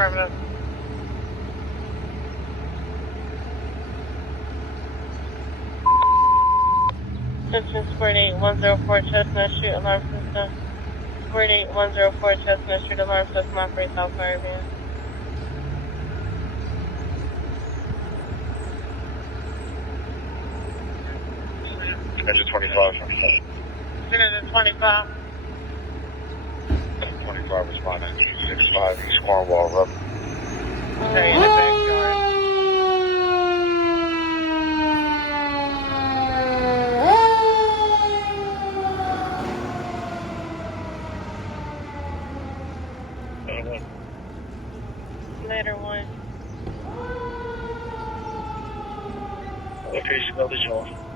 affirmative. System Sport 8104 Chestnut Street alarm system. Sport 8104 Chestnut Street alarm system operates all fire vans. Engine 25. Unit 25. 25 responding. 65 East Cornwall Road. Okay, in the backyard. Later one. Location of the zone.